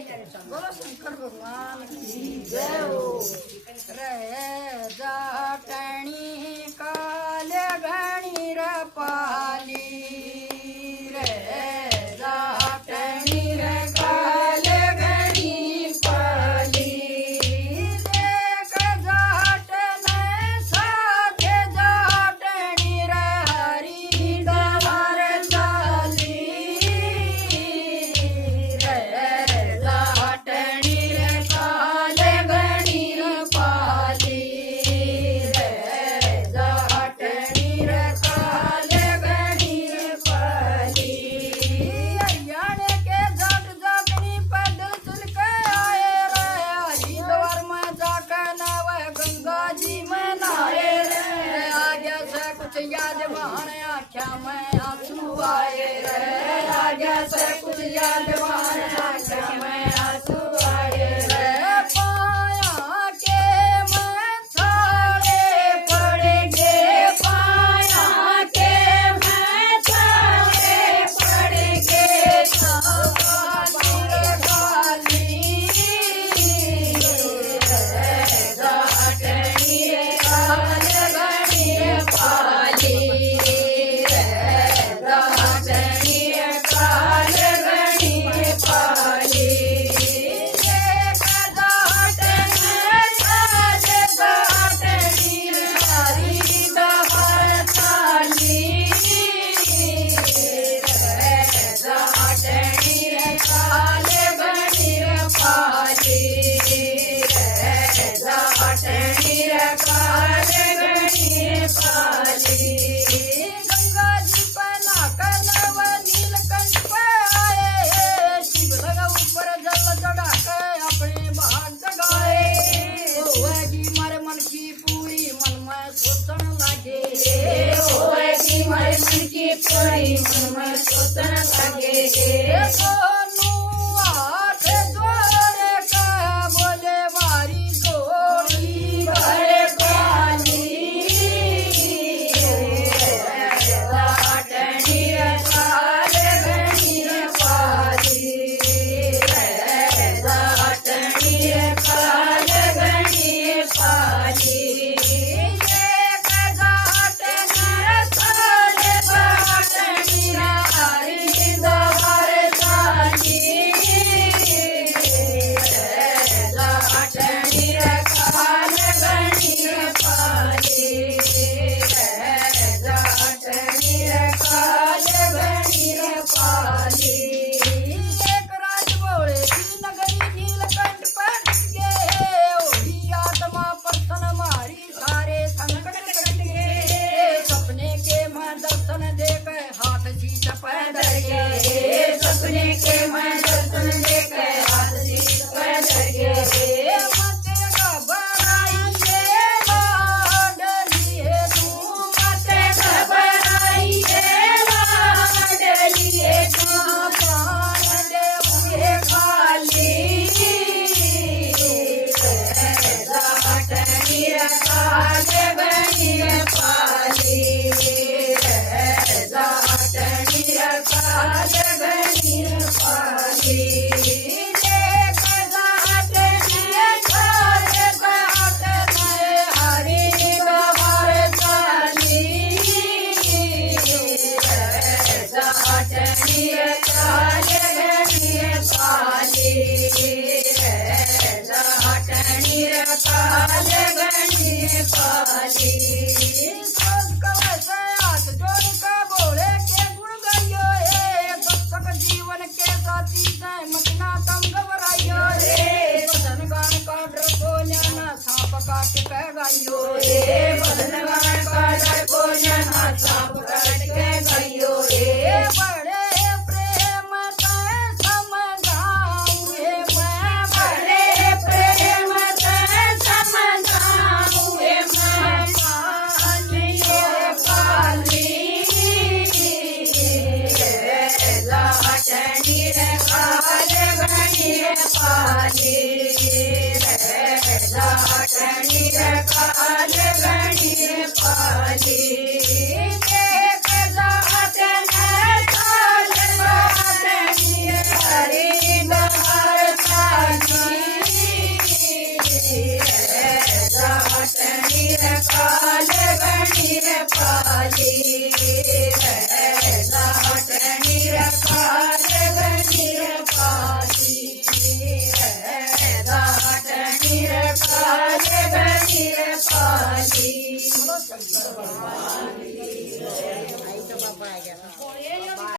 बोलो शंकर भगवान की जय हो। रे जाटणी काल घणी रपाली रे जाटणी रे काल घणी पाली देख जाट ने साथे जाटणी रे हरी गवार चाली रे जाटणी रे काल घणी रपाली रे जाटणी रे काल घणी रपाली हरियाणे के जाट जाटनी पैदल चल के आए रे हरिद्वार में जाकर नव गंगा जी में नहाए रे आगे से कुछ याद बहाने आख्या में आंसू आए रे आगे से कुछ याद बहाने आख्या में आंसू आए रे पाया के मैं छाड़े पड़ेंगे पाया के मैं छाड़े पड़ेंगे सवाली गाली जाटनी काल घणी पाली रे जाटनी काल घणी पाली देख जाटनी साज जाटनी हरी गवार चाली रे जाटनी काल घणी पाली रे जाटनी काल घणी पाली गंगा जी पर नाकर नव नीलकंठ पे आए शिव लगा ऊपर जल चढ़ा के अपने भाग जगाए होएगी मारे मन की पूरी मन में सोचन लगे होएगी मारे मन की पूरी मन में सोचन लगे सोनू आठ जोड़े का बोले मारी जोड़ी भरे पाली जाटनी काल घणी पाली जाटनी काल घणी पाली एक जाट नर साले जाटनी हरी गवार चाली जाटनी काल घणी पाली जाटनी काल घणी पाली एक राज बोले की नगरी नीलकंठ पर गए ओही आत्मा प्रसन्न मारी सारे संकट कट गए सपने के मैं दर्शन देख हाथ शीश पर धर गए सपने के मैं दर्शन देख हाथ शीश पर धर गए मत घबराइए लाडलिए तू मत घबराइए लाडलिए तू प्राण देवे खाली जाटनी काल घणी पाली जाटनी काल घणी पाली देख जाटनी काल जाटनी हरी गवार चाली जाटनी काल घणी पाली जाटनी काल घणी पाली सोच कवसे हाथ जोड़ के बोले के गुण गाइयो रे दर्शक जीवन के साथी से मतना तुम घबराइयो रे बदन गान का डर को न्याना सांप काट के गाइयो रे बदन गान का डर को न्याना सांप काट के गाइयो रे बड़े प्रेम से समझाऊं रे मैं बड़े प्रेम से समझाऊं रे मैं पालिए पाली जाटनी काल घणी पाली जाटनी काल घणी पाली देख जाटनी काल घणी हरी गवार काले गणी रे पाली रे दाटनी रे काले गणी रे पाली रे दाटनी रे काले गणी रे पाली।